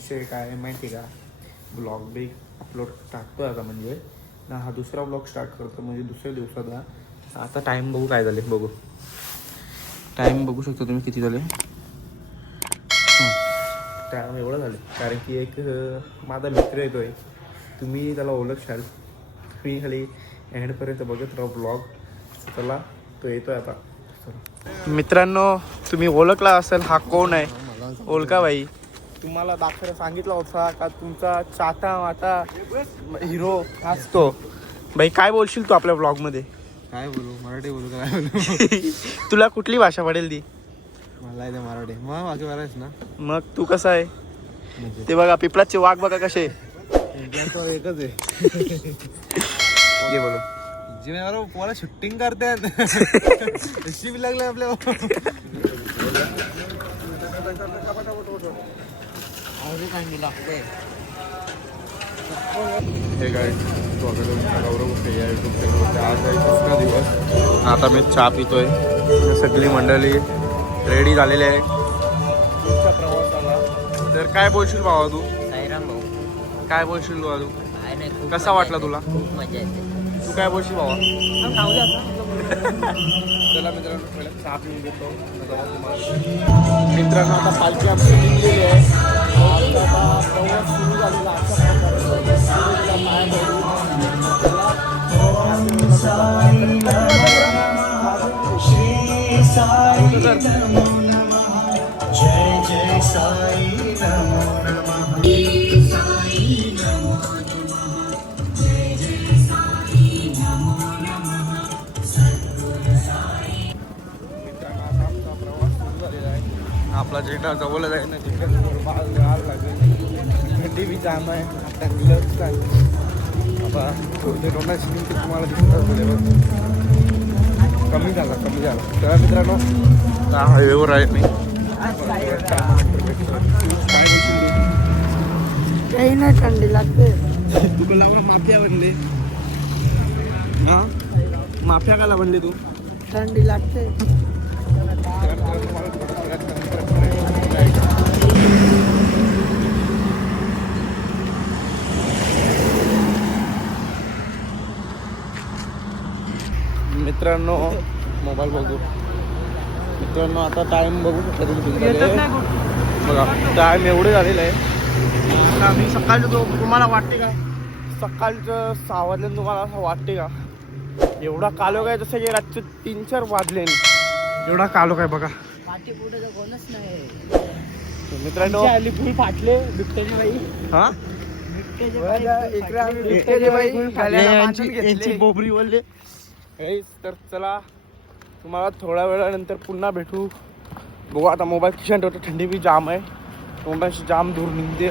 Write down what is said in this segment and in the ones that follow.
विषय काय आहे माहिती आहे का, ब्लॉग बी अपलोड टाकतो आता, म्हणजे ना हा दुसरा ब्लॉग स्टार्ट करतो म्हणजे दुसऱ्या दिवसाचा. आता टाईम बघू काय झाले, बघू टाईम बघू शकतो तुम्ही किती झाले. टाईम एवढं झाले कारण की एक माझा मित्र येतोय, तुम्ही त्याला ओळखाल, तुम्ही खाली एंडपर्यंत बघत राहा ब्लॉग. चला तो येतोय आता. मित्रांनो तुम्ही ओळखला असेल हा कोण आहे, ओळखा भाई. तुम्हाला दाखवायला सांगितलं होता का तुमचा चाटा वाटा हिरो असतो. भाई काय बोलशील तू आपल्या ब्लॉग मध्ये? काय बोलू, मराठी बोलू काय बोलू? तुला कुठली भाषा पडेल ती? मला येते मराठी, मग बाकी बरंच ना. मग तू कसा आहे ते बघा, पिपळाचे वाघ बघा कसे. एकच आहे ये बोलो जी बरोबर पोरा शूटिंग करतात अशी बी लागले आपल्या. हे काय स्वागत आहे गौरव या यूट्यूब चॅनलवरती. आज आहे दुसरा दिवस. आता मी चहा पितोय. सगळी मंडळी रेडी झालेली आहे पुढच्या प्रवासाला. तर काय बोलशील भावा तू? साईराम भाऊ, काय बोलशील तू? काय नाही, खूप कसा वाटला तुला? खूप मजा येते. तू काय बोलशील भावा? चला मित्रांनो पहिला चहा पिऊन घेतो. मित्रांनो आता पालखी आमची निघलेली आहे. आता प्रवास सुरू झालेला जय जय साई नमो नमः. आपला जेटा जवळ आहे ना, तिकडे लागेल. थंडी बी जाम आहे. आता ग्लव्स काय आता डोनाची तुम्हाला दिसत असेल. कमी झाला तर मित्रांनो हा हायवेवर आहे मी. काही नाही, थंडी लागते. तुला लावला माफ्या बनले. हा माफ्या काला बनले तू? थंडी लागते. मित्रांनो मोबाईल बघू. मित्रांनो आता टाइम बघू शकता तुम्ही. बघा टाइम एवढे झालेलं आहे. आम्ही सकाळचं तुम्हाला वाटते का सकाळचं 6 वाजल्यानं तुम्हाला असं वाटते का एवढा कालो काय, जसं की रातचे 3-4 वाजले एवढा कालो काय. बघा पाठी पुढे तर कोणच नाही. मित्रांनो आली फुल फाटले बिबट्याची बाई. हा यांची बोबरी बोलले. तर चला तुम्हाला थोड्या वेळानंतर पुन्हा भेटू. बघू आता मोबाईल खिशात ठेवतो. थंडी बी जाम आहे, मोबाईलची जाम दूर निघते.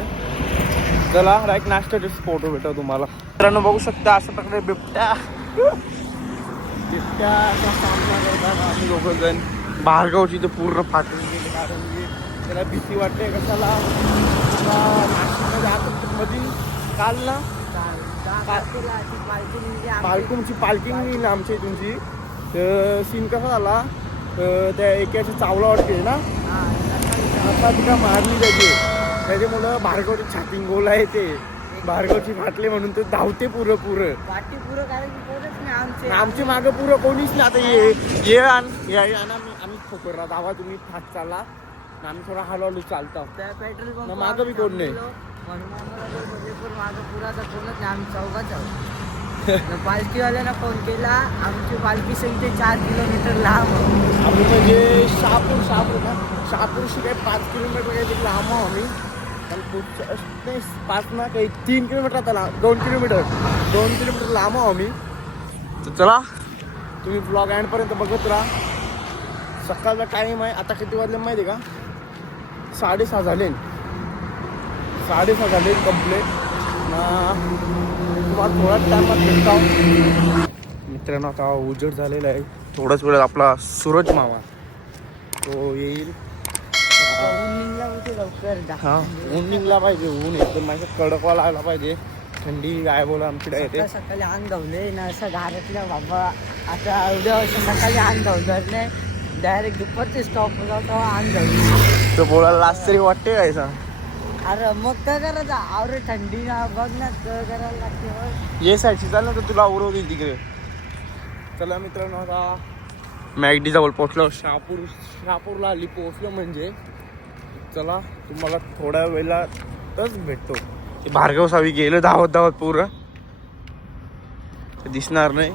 चला एक नाश्त्याचे फोटो भेटा तुम्हाला. मित्रांनो बघू शकता अशा प्रकारे बिबट्याचा सामना करतात आम्ही दोघं जण. बाहेरगावची तर पूर्ण फाटून गेले कारण की त्याला भीती वाटते. कशाला नाशिकमध्ये आता मध्ये काल ना पालखीची पालखी निघली ना आमच्या इथूनची. तर सीन कसा झाला, त्या एकाची चावला वाटते ना, आता तिला मारली त्याच्यामुळं भार्गवची छाती गोल आहे. ते भार्गवची फाटले म्हणून ते धावते पुरं आमचे मागं पुरं कोणीच नाही. आता ये आम्ही ठोकरला धावा, तुम्ही फाट चालला. आम्ही थोडा हळूहळू चालतो. पेट्रोल पंप मागं बी कोण नाही. माझं पुरा तर कोणच नाही, आम्ही चौघाच आहोत. पालखीवाल्यानं फोन केला, आमची पालखी संख्या 4 किलोमीटर लांब. आम्ही म्हणजे शहापूरशी काही 5 किलोमीटर काही लांब आहो आम्ही. पण 5 ना काही 3 किलोमीटर आता 2 किलोमीटर लांब आहो आम्ही. तर चला तुम्ही ब्लॉग एंडपर्यंत बघत राहा. सकाळचा टाईम आहे. आता किती वाजले माहिती आहे का? 6:30 झाले. 6:30 झाले कंप्लेट ना. तुम्हाला थोड्याच टायमात भेटतो. मित्रांनो आता उजेड झालेला आहे. थोड्याच वेळात आपला सूरज मामा तो येईल. हा ऊन निघला पाहिजे. ऊन एकदम माझ्या कडकवाला आला पाहिजे. थंडी काय बोला आमच्याकडे येते. सकाळी अंग धावले ना, असं घरातल्या बाबा. आता उद्या सकाळी अंग धावलं नाही, डायरेक्ट दुपारचे स्टॉप होता तेव्हा अंग धावली. तो बोलायला लास्ट तरी वाटते काय सांग. अरे मग काय करायचं अरे थंडी ना बघ ना काय करायला लागते बघ. ये साईडची चाल ना तर तुला उरव देईल तिकडे. चला मित्रांनो आता मॅगडी जवळ पोहोचलो. शहापूरला आली पोहोचलो म्हणजे चला तुम्हाला थोड्या वेळातच भेटतो. भार्गव सावी गेलं धावत पूर्ण दिसणार नाही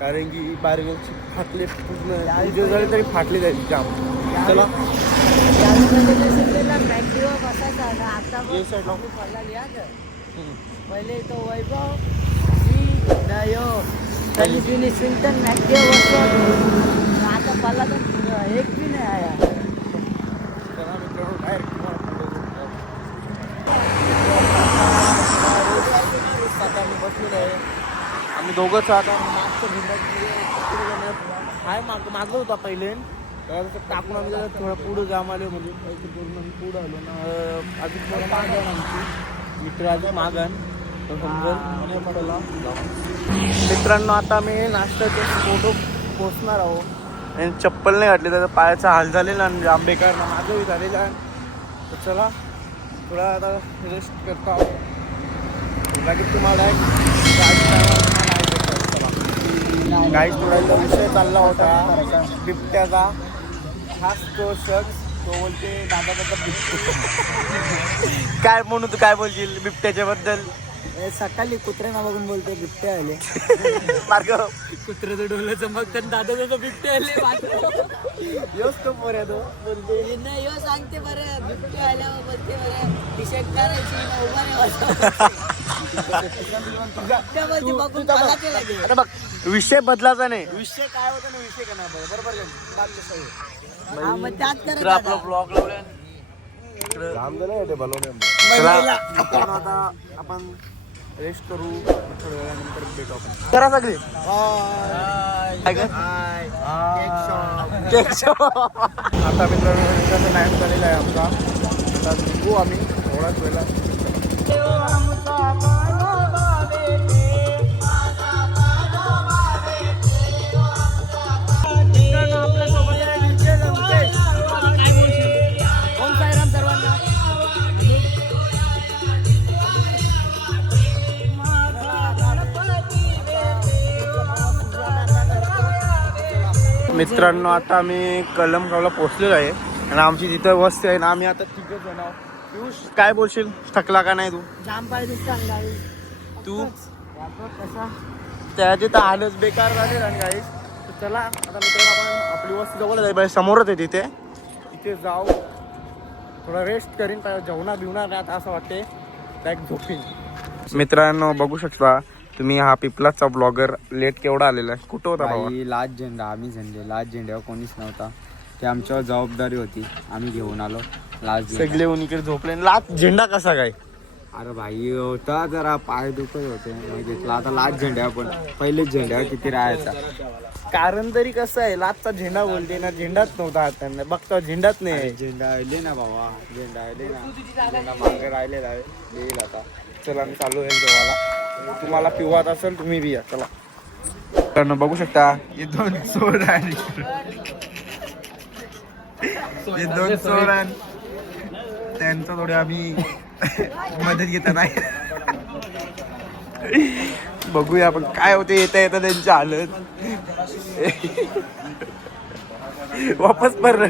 कारण की भार्गवची फाटले पूर्ण झाले तरी फाटले जाईल जाम. चला मॅक्टिवा बसायचा ना आता ये साईडला. पहिले तो वैभव त्यांनी फिनिशिंग तर मॅक्टिवा बसतो आता पल्ला तर एक बी नाही आया. चला मित्रांनो डायरेक्ट आता आम्ही बसलेलो आहे. आम्ही दोघंच आता मागचं हाय मागं होता पहिले तर टाकून आम्ही जरा थोडं पुढं जाम आलो म्हणजे पूर्ण पुढं आलो ना. अजून थोडं मागं आमची मित्र अजून मागण मित्रांनो आता मी नाश्त्याचे फोटो पोचणार आहो आणि चप्पल नाही घातली त्याचा पायाचा हाल झालेला आणि जाम बेकार ना माझंही झालेला आहे. तर चला थोडा आता रेस्ट करता बाकी तुम्हाला काही थोडासा विषय चालला होता बिबट्याचा. हाच तो शख्स तो बोलते दादा बिबट्या काय म्हणू तू काय बोलशील बिबट्याच्या बद्दल. सकाळी कुत्र्यांना बघून बोलते बिबटे आले भार्गव कुत्र्याचं डोलं चमकतं दादा बिबटे आले योच तो पोऱ्या तो बोलते नाही यो सांगते बरं बिबटे आल्यावर बोलते बरं टी शर्ट करायची उभा नाही बघून मला ते लागेल. आता बघ विषय बदलाचा नाही. विषय काय होता ना विषय काय नाही बरोबर हा, मग त्यात तर करत आपला ब्लॉग लावला आता आपण रेस्ट करू थोड्या वेळानंतर भेटू आपण. करा सगळे आता मित्रांनो टाइम झालेला आहे आमचा. आता निघू आम्ही थोड्याच वेळेला. मित्रांनो आता आम्ही कलमगावला पोहोचलेलो आहे आणि आमची तिथं वस्ती आहे ना. आम्ही आता तिघच जण आहोत. पियुष काय बोलशील थकला का नाही तू. जाम पाय दिसतात तू कसा त्याचे तर हालच बेकार झाले आणि काही. चला आता मित्रांनो आपण आपली वस्ती जवळ जाईल समोरच आहे तिथे जाऊ थोडा रेस्ट करीन जेवणा बिवणार नाही आता असं वाटते डायरेक्ट झोपीन. मित्रांनो बघू शकता तुम्ही हा पिपलाचा ब्लॉगर लेट केवढा आलेला आहे. कुठं होता बाबा. लाच झेंडा आम्ही लाच झेंड्यावर कोणीच नव्हता ते आमच्यावर जबाबदारी होती आम्ही घेऊन आलो लाच झेंडा. सगळे उन्हीकडे झोपले. लाच झेंडा कसा काय. अरे भाई होता जरा पाय दुखत होते मग घेतला आता लाच झेंड्यावर. पण पहिलेच झेंड्यावर किती राहायचा कारण तरी कसं आहे लाचचा झेंडा बोलते ना झेंडाच नव्हता हातांना बघता झेंडाच नाही. झेंडा आले ना बाबा झेंडा आले ना झेंडा मागे राहिलेला आहे येईल आता. चला आम्ही चालू आहे जेवायला. तुम्हाला पिवात असेल तुम्ही बी या. चला बघू शकता हे दोन चोर आहे. हे दोन चोर आहे त्यांचा थोडे आम्ही मदत घेता नाही. बघूया आपण काय होते येता येता त्यांची हालत. वापस पर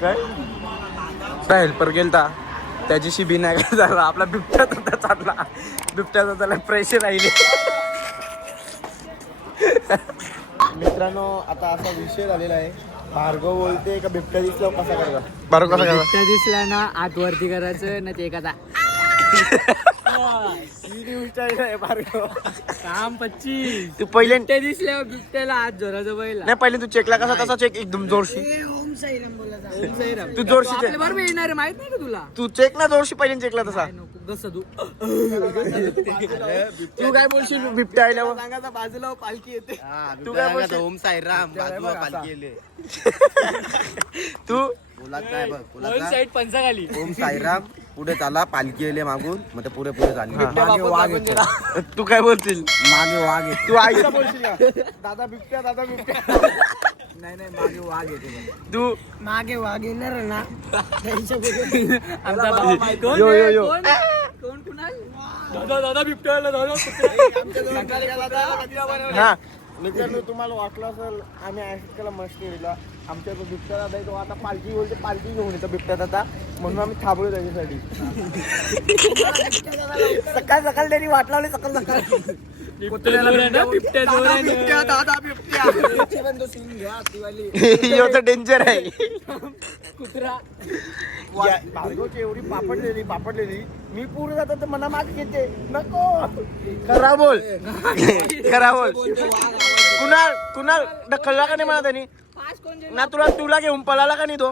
काय हेल्पर गेलता त्याच्याशी बी नाही काय झाला. आपला बिबट्यात होता चालला बिबट्याचा त्याला प्रेशर राहिले. मित्रांनो आता असा विषय झालेला आहे. भार्गव बोलते का बिबट्या दिसला कसा करायचा. भार्गव कसा करायचा. बिबट्या दिसला ना आत वरती करायचं ना ते एखादा भार्गव काम 25 तू पहिले ते दिसल्यावर बिबट्याला आत जोराचं बैल नाही पहिले तू चेकला कसा तसा चेक एकदम जोरशी. ओम साईराम बोला तू जोरशी चेक. बरोबर येणार आहे माहित नाही का तुला तू चेक ना जोरशी पहिले चेकला तसा. कसं तू तू काय बोलशील बिबट्या आल्यावर. सांगायचा बाजूला पालखी येते तू काय बोलशील. ओम साईराम तू वन साईड पंचा खाली ओम साईराम पुढे चाला पालखी येले मागून मग ते पुढे झाली मागे वाघ येतो. तू काय बोलशील मागे वाघ तू आईला बोलशील का दादा बिबट्या दादा बिबट्या. नाही मागे वाघ येते तू मागे वाघ येणार ना यो यो यो कोण कुणाल हा मित्रांनो तुम्हाला वाटलं असेल आम्ही ऍसिड केला मस्ती केला आमच्या तो बिबट्या दादा तो आता पालखी बोलते पालखी घेऊन येतो बिबट्या दादा म्हणून आम्ही थांबलो त्याच्यासाठी सकाळ सकाळ त्यांनी वाट लावली सकाळ सकाळ यो तर डेंजर आहे भार्गवची एवढी पापडलेली मी पूर्ण जातो तर मना माग घेते नको खरा बोल खरा बोल कुणाल ढकलला का नाही मला त्यांनी ना तुला घेऊन पळाला का नाही तो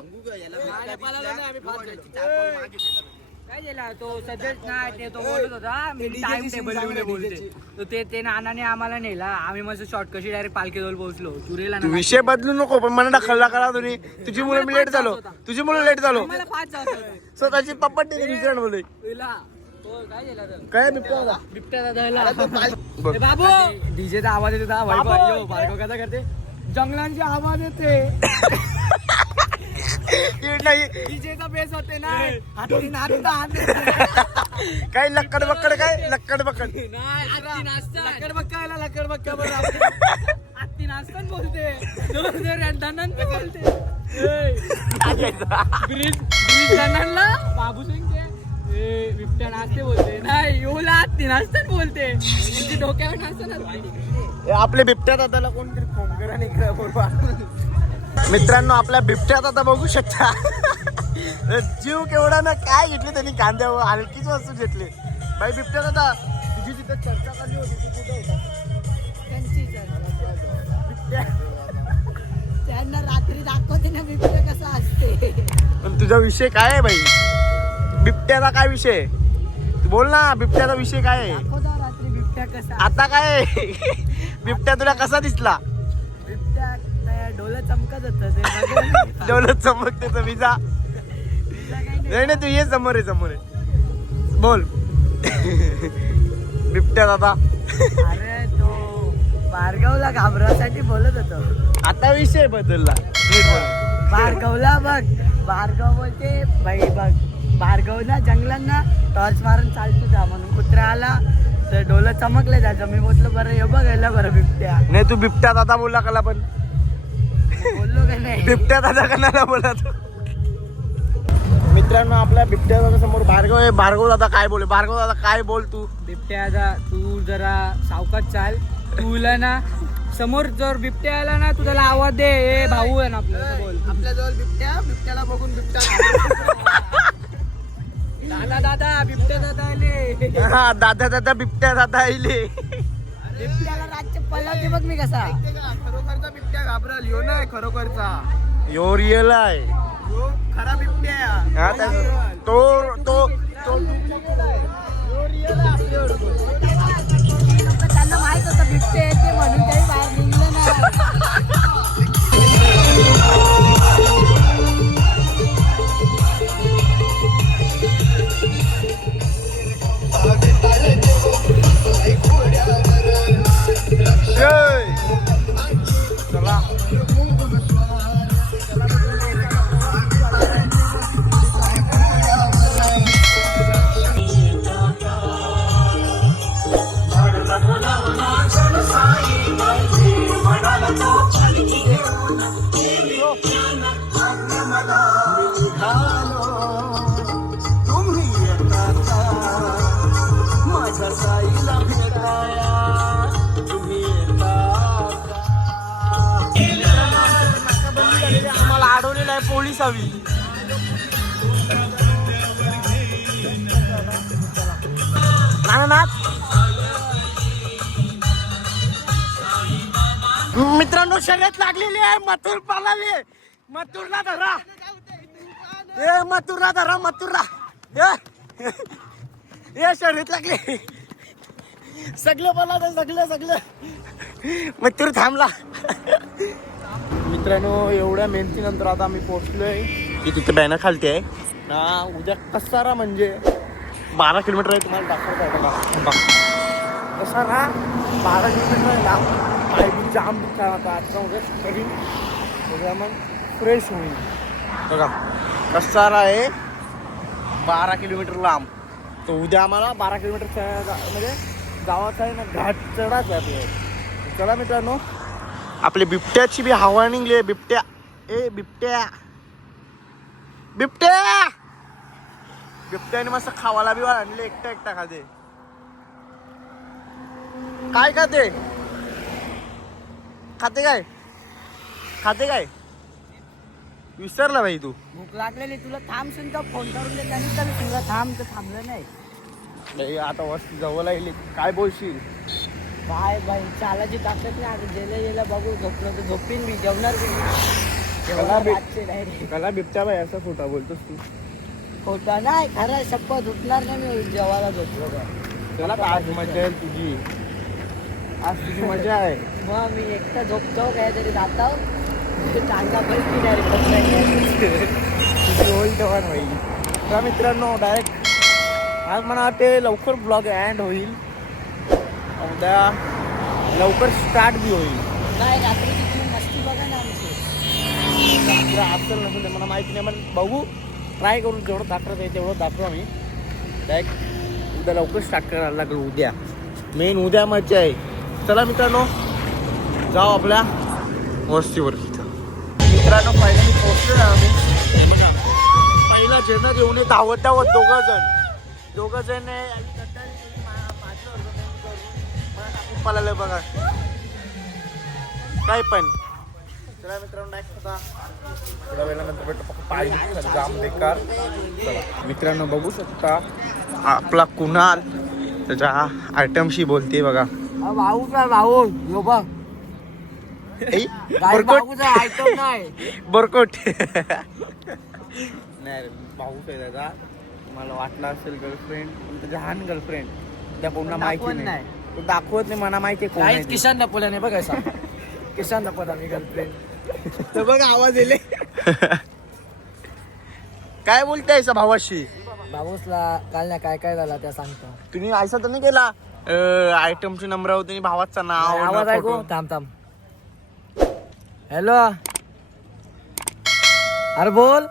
काय झाला तो सध्याच नाही ते तो बोलत होता मी टाइम टेबल लिहून बोलते तर ते नानाने आम्हाला नेला आम्ही मस्त शॉर्ट कशी डायरेक्ट पालखीजवळ पोहोचलो तुरेला तू विषय बदलू नको पण मला ढकलला करा तुम्ही तुझी मुळे मी लेट झालो मला 5 जात स्वतःची पप्पट मिश्रण बोलले काय झालं काय बिबट्या बिबट्या दादा बाबू डीजेचा आवाज येतो भार्गव कसा करते जंगलांची आवाज येते नाही डीजेचा बेस होते ना हाती नाचतात काय लक्कड बक्कड काय लक्कड बक्कड लकड बक्का बरं आत्ती नाचताना बोलते नंतर बोलते ब्रिज दनांना बाबू सिंगचे बिबट्या नाचते बोलते नाही येऊला आत्ती नाचताना बोलते तुझी डोक्यावर नाचतात आपले बिबट्या दादाला कोणतरी फोन करा नाही बरोबर मित्रांनो आपल्या बिबट्यात आता बघू शकता जीव केवढा ना काय घेतले त्यांनी कांद्यावर हलकीच वस्तू घेतली बाई बिबट्यात आता तुझी तिथे चर्चा चालली होती ती कुठे होता त्यांना रात्री दाखवते ना बिबट्या कसा असते पण तुझा विषय काय आहे बाई बिबट्याचा काय विषय तू बोल ना बिबट्याचा विषय काय आहे दाखवता रात्री बिबट्या कसा आता काय आहे? बिबट्या तुला कसा दिसला बिबट्या डोलं चमकत होत डोलत चमकते तर विजा नाही तू ये समोर आहे बोल बिबट्या दादा अरे तो भार्गवला घाबरासाठी बोलत होतो आता विषय बदलला नीट बोल भार्गवला बघ भार्गव बोलते बाई बघ भार्गवला जंगलांना टॉर्च मारून चालतो जा म्हणून कुत्रा आला तर डोलं चमकलं त्याचं मी म्हटलं बरं हे बघायला बरं बिबट्या नाही तू बिबट्या दादा बोलला कला पण बोललो का नाही बिबट्या दादा कणाला बोला तू मित्रांनो आपल्या बिबट्या दादा समोर भार्गव दादा काय बोल भार्गव दादा काय बोल तू बिबट्या आता तू जरा सावकाश चाल तुला ना समोर जर बिबट्या आला ना तू त्याला आवाज दे ए भाऊ आहे ना आपल्याला बोल आपल्या जवळ बिबट्याला बघून बिबट्या दादा बिबट्या दादा आले हा दादा बिबट्या दादा आईले बिबट्याला राज्य पळवते बघ मी कसा खरोखरचा बिबट्या घाबरल यो नाही खरोखरचा यो रिअल आहे यो खरा बिबट्या हा, तो डुप्लिकेट आहे यो रिअल आहे आपल्यावर त्यांना माहित होतं बिबटे येते म्हणून काही बाहेर निघलं नाही चला आम्हाला अडवलेलं आहे पोलीस हवी मित्रांनो शर्यत लागलेली आहे मथुर पालाले मथुरला धरा ए मथुरला धरा मथुरला ए शर्यत लागली सगळं बोला सगळं मथुर थांबला मित्रांनो एवढ्या मेहनतीनंतर आता आम्ही पोहोचलोय की तिथे बॅनर खालती आहे ना उद्या कसारा म्हणजे 12 किलोमीटर आहे तुम्हाला दाखवता येतं का कसारा 12 किलोमीटर आहे ना पाय बी जाम दुखता आता म्हणजे तरी उद्या मग फ्रेश होईल. बघा कसारा आहे 12 किलोमीटर लांब. तर उद्या आम्हाला 12 किलोमीटर म्हणजे गावाचा आहे ना घाट चढाच आहे आपल्याला. चला मित्रांनो, आपली बिबट्याची बी हवा निघली. बिबट्या ए बिबट्या बिबट्या बिबट्याने मस्त खावाला बी आणले. एकटा एकटा खाते. काय खाते खाते काय खाते काय विसरला भाई तू. भूक लागलेली तुला थांबशील तर फोन करून दे त्यांनी तर तुला थांब तर थांबलं नाही. नाही, आता वस्ती जवळ येईल. काय बोलशील? बाय बाय चालायची ताकद नाही. आता गेलं गेलं बघू. झोपलं तर झोपीन मी. जेवणार बी कला बी- नाही. कला बिबट्या बाई असं खोटा बोलतोस तू. खोटा नाही खरं शपथ उठणार नाही मी जेवायला झोपलो तर. त्याला काय आज मजा आहे तुझी. आज तुझी मजा आहे. मग मी एकटा झोपतो काहीतरी जातो टांगा पैकी डायरेक्ट तुझी होईल तेव्हा होईल. तर मित्रांनो डायरेक्ट आज मला वाटते लवकर ब्लॉग एंड होईल. उद्या लवकर स्टार्ट बी होईल. नाही रात्रीची तुम्ही मस्ती बघा ना आमची. रात्र असेल नसेल ते मला माहिती नाही. पण बघू ट्राय करून जेवढं दाखवत आहे तेवढं दाखवू आम्ही. डायरेक्ट उद्या लवकर स्टार्ट करायला लागलं. उद्या मेन उद्या मजा आहे. चला मित्रांनो जाऊ आपल्या वस्तीवर. मित्रांनो पहिला मी पोहोचलो ना आम्ही. बघा पहिला झेंडा घेऊन धावत धावत दोघं जण पळालं बघा काय पण. चला मित्रांनो नेक्स्ट आता थोड्या वेळानंतर भेटतो. पाय जाम बेकार. चला मित्रांनो बघू शकता आपला कुणाल त्याच्या आयटमशी बोलते बघा. भाऊ काय भाऊ यो बघ भाऊचा आयटम नाही. बरकोट नाही रे, भाऊ काय त्याचा. मला वाटलं असेल गर्लफ्रेंड पण त्याची लहान गर्लफ्रेंड त्या कोणाला माहिती दाखवत नाही. नाही. तो दाखवत नाही. मला माहिती आहे कोण आहे काहीच ते. किशन दाखवला नाही बघ असा. किशन दाखवत आम्ही गर्लफ्रेंड. तर बघ आवाज येले. काय बोलताय भावाशी. भाऊसला काल ना काय काय झाला त्या सांगतो. तुम्ही ऐसा तर नाही केला आयटमची नंबर होती भावाचं नाव आवाज ना ऐकू photo. थांब थांब. हॅलो अरे बोल.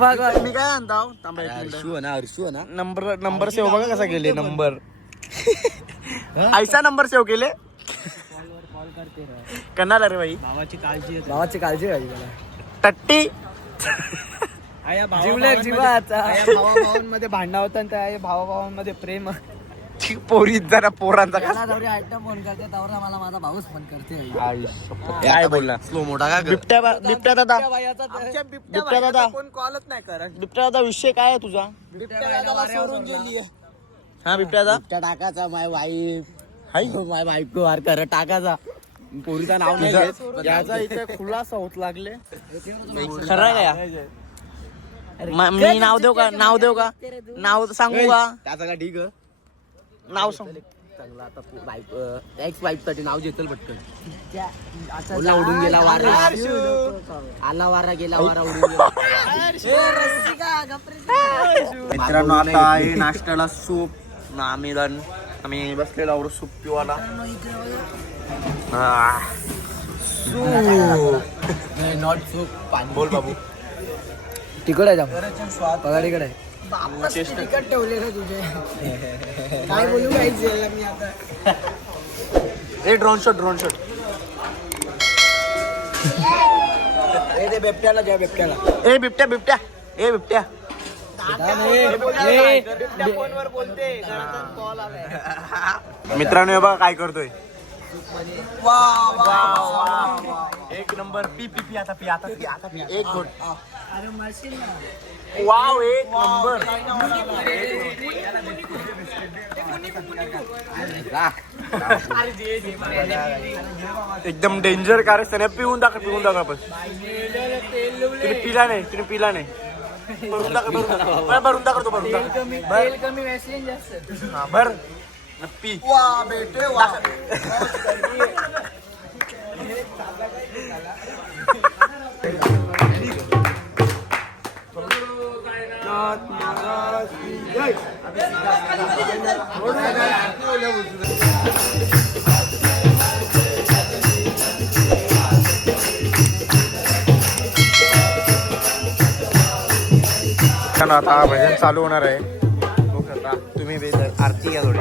बघ मी काय आणतो नंबर सेव्ह बघा कसा केले. नंबर ऐसा नंबर सेव्ह केले करणार रे भाई. भावाची काळजी आहे. भावाची काळजी घ्यायची मला. टट्टी जीवलग जीवाचा. भावाभावांमध्ये भांडणं होतं आणि त्या भावाभावांमध्ये प्रेम. पोरी जरा पोरांचा त्याला जवळ आयटम फोन करते तेवढा मला माझा भाऊच फोन करते. काय बोलला स्लो मोठा का बिबट्या बिबट्या दादा बिबट्या दादा कोण कॉलच नाही करत. बिबट्या दादा विषय काय आहे तुझा. सोडून गेली. हा बिबट्या दादा त्या टाकाचा माय वाईफ हाय माय बायको वार कर टाकाचा. पोरीचं नाव नाही घेत. याचा इथे खुलासा होत लागले. खरं काय मी नाव देऊ का नाव सांगू का त्याचा का ठीक आहे. नाव सांग. चांगला आता बाईक एक्स बाईक साठी नाव घेतल पटकन. ओला उडून गेला वारा. आला वारा गेला वारा उडून गेला. मित्रांनो आता आहे नाश्त्याला सूप ना आम्ही बसलेलो आहोत सूप पिवाला. नॉट सूप बोल बाबू. तिकड आहे जाम पगाडीकडे आहे. तिकट ठेवले का तुझे. काय बोलू पाहिजे मी आता. ए ड्रोन शॉट ते बिबट्याला द्या बिबट्याला. ए बिबट्या ए बिबट्या मित्रांनो हे बघा काय करतोय. एक नंबर पी पी पी आता पी एक घोट. अरे मशीन ना. वाव एक नंबर. एकदम डेंजर कारस्थान पिऊन दाखव पण तिने पिला नाही भरून दाखव तो तेल कमी वॅसलीन जास्त. भर पी. मित्रांनो आता भजन चालू होणार आहे बघू शकता तुम्ही बी जर आरती घ्या थोडी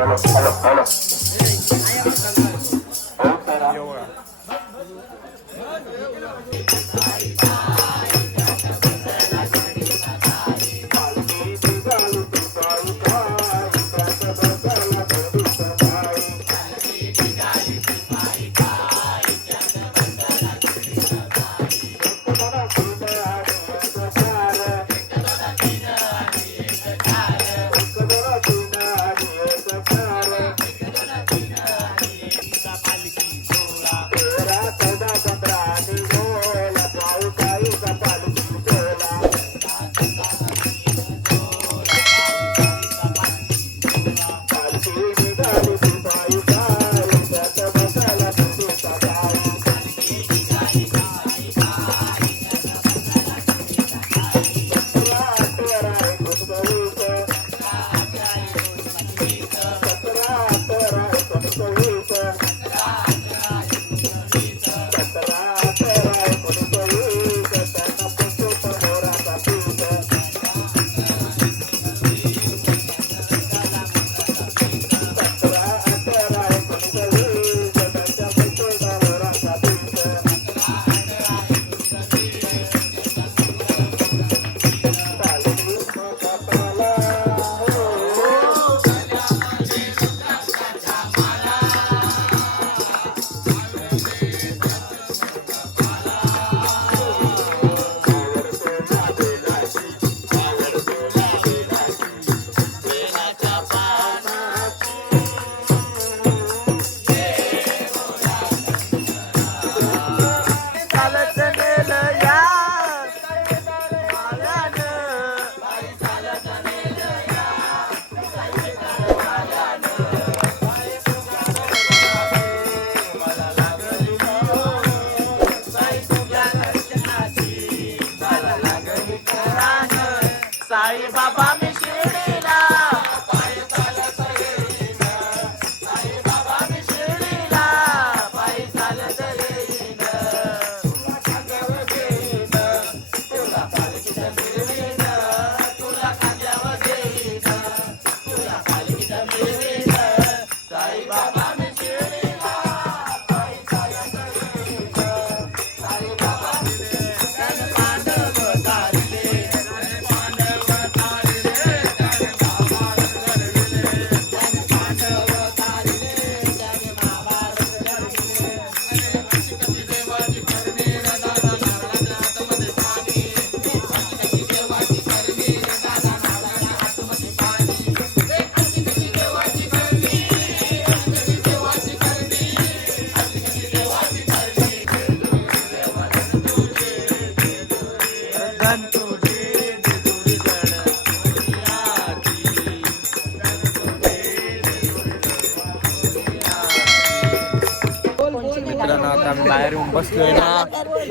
आता आम्ही बाहेर येऊन बसलोय ना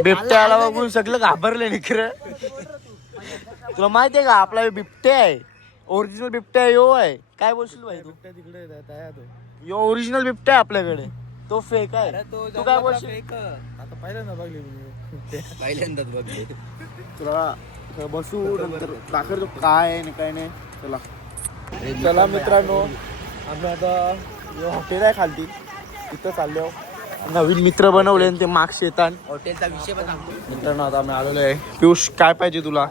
बिबट्याला बघून सगळं घाबरले निखर तुला माहिती आहे का आपला बिबट्या आहे ओरिजिनल बिबट्या यो आहे काय बोलशील भाई तू यो ओरिजिनल बिबट्या आहे आपल्याकडे तो फेक आहे तू काय बोलशील आता पहिल्यांदा बघली तुला बसू नंतर दाखवतो काय आहे काय नाही चला चला मित्रांनो आम्ही आता हॉटेल आहे खालती तिथं चाललो नवीन मित्र बनवले ते मार्क्स येतात हॉटेलचा विषय पण सांगतो मित्रांनो आता आम्ही आलेलो आहे पियुष काय पाहिजे तुला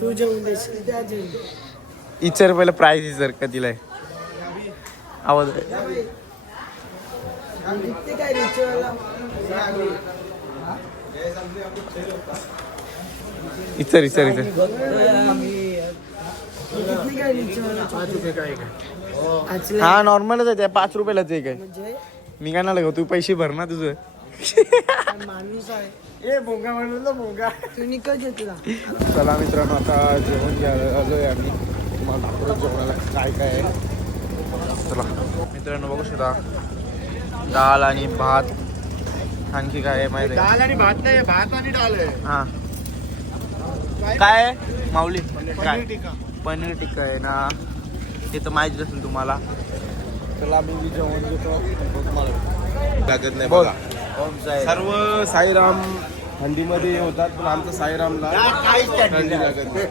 तू जेवून देशील त्या जेवून इचर पहिलं प्राइस इचर कधीला आहे आवाज आहे काय रिचवायला इचर इचर इचर किती काय रिचवायला 5 रुपये काय हा नॉर्मलच आहे त्या 5 रुपयालाच आहे काय म्हणजे मी काय ना तू पैसे भर ना तुझं माणूस आहे ए भोंगा म्हणून भोंगा तू निकल घेतला चला मित्रांनो आता जेवण घ्यायला आलोय आम्ही तुम्हाला दाखवतो जेवणाला काय काय आहे चला मित्रांनो बघू शकता डाळ आणि भात आणखी काय आहे माहिती आहे दाल आणि भात नाही भात आणि डाळ आहे हा काय आहे माऊली काय पनीर टिक्का पनीर टिक्का आहे ना ते तर माहितीच असेल तुम्हाला चला मी जेवण घेतो तुम्हाला लागत नाही बोल बघा ओम साई सर्व साईराम थंडीमध्ये होतात पण आमचं साईरामला थंडी लागत नाही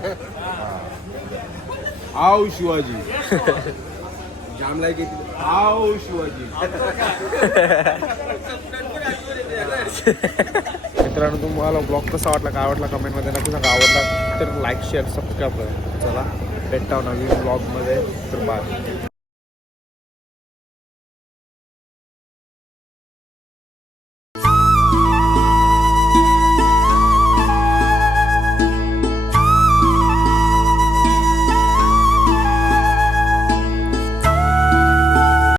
आव शिवाजी जाम लाईक येते आव शिवाजी. मित्रांनो तुम्हाला ब्लॉग कसा वाटला, काय वाटला कमेंटमध्ये नक्की सांगा. आवडला तर लाईक शेअर सबस्क्राईब करा. चला भेटता नवीन ब्लॉगमध्ये. तर बाय.